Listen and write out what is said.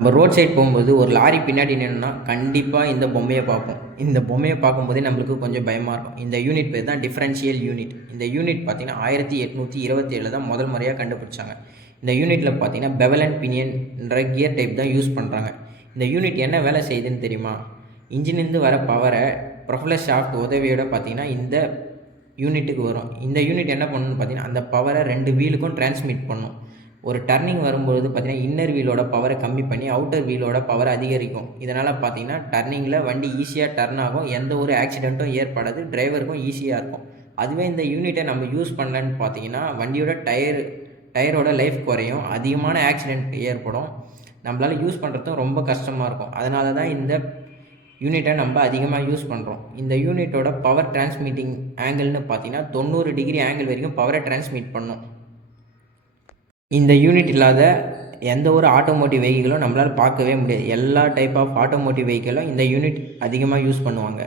நம்ம road side போகும்போது ஒரு லாரி பின்னாடி நின்னுனா கண்டிப்பாக இந்த பொம்மையை பார்ப்போம். இந்த பொம்மையை பார்க்கும்போதே நம்மளுக்கு கொஞ்சம் பயமாக இருக்கும். இந்த யூனிட் பேர் தான் டிஃபரன்ஷியல் யூனிட். இந்த யூனிட் பார்த்தீங்கன்னா 1827 தான் முதல் முறையாக கண்டுபிடிச்சாங்க. இந்த யூனிட்டில் பார்த்தீங்கன்னா பெவல் அண்ட் பினியன்ற கியர் டைப் தான் யூஸ் பண்ணுறாங்க. இந்த யூனிட் என்ன வேலை செய்யுதுன்னு தெரியுமா? இன்ஜினிருந்து வர பவரை ப்ரொஃபலர் ஷாஃப்ட் உதவியோட பார்த்தீங்கன்னா இந்த யூனிட்டுக்கு வரும். இந்த யூனிட் என்ன பண்ணணும்னு பார்த்தீங்கன்னா அந்த பவரை 2 வீலுக்கும் டிரான்ஸ்மிட் பண்ணும். ஒரு டர்னிங் வரும்பொழுது பார்த்தீங்கன்னா இன்னர் வீலோட பவரை கம்மி பண்ணி அவுட்டர் வீலோட பவரை அதிகரிக்கும். இதனால் பார்த்தீங்கன்னா டர்னிங்கில் வண்டி ஈஸியாக டர்ன் ஆகும், எந்த ஒரு ஆக்சிடெண்ட்டும் ஏற்படாது, டிரைவருக்கும் ஈஸியாக இருக்கும். அதுவே இந்த யூனிட்டை நம்ம யூஸ் பண்ணலன்னு பார்த்தீங்கன்னா வண்டியோட டயரோட லைஃப் குறையும், அதிகமான ஆக்சிடெண்ட் ஏற்படும், நம்மளால் யூஸ் பண்ணுறதும் ரொம்ப கஷ்டமாக இருக்கும். அதனால தான் இந்த யூனிட்டை நம்ம அதிகமாக யூஸ் பண்ணுறோம். இந்த யூனிட்டோட பவர் டிரான்ஸ்மிட்டிங் ஆங்கிள்னு பார்த்தீங்கன்னா 90 டிகிரி ஆங்கிள் வரைக்கும் பவரை டிரான்ஸ்மிட் பண்ணும். இந்த யூனிட் இல்லாத எந்த ஒரு ஆட்டோமோட்டிவ் வெஹிக்கிளும் நம்மளால் பார்க்கவே முடியாது. எல்லா டைப் ஆஃப் ஆட்டோமோட்டிவ் வெஹிக்கிளும் இந்த யூனிட் அதிகமாக யூஸ் பண்ணுவாங்க.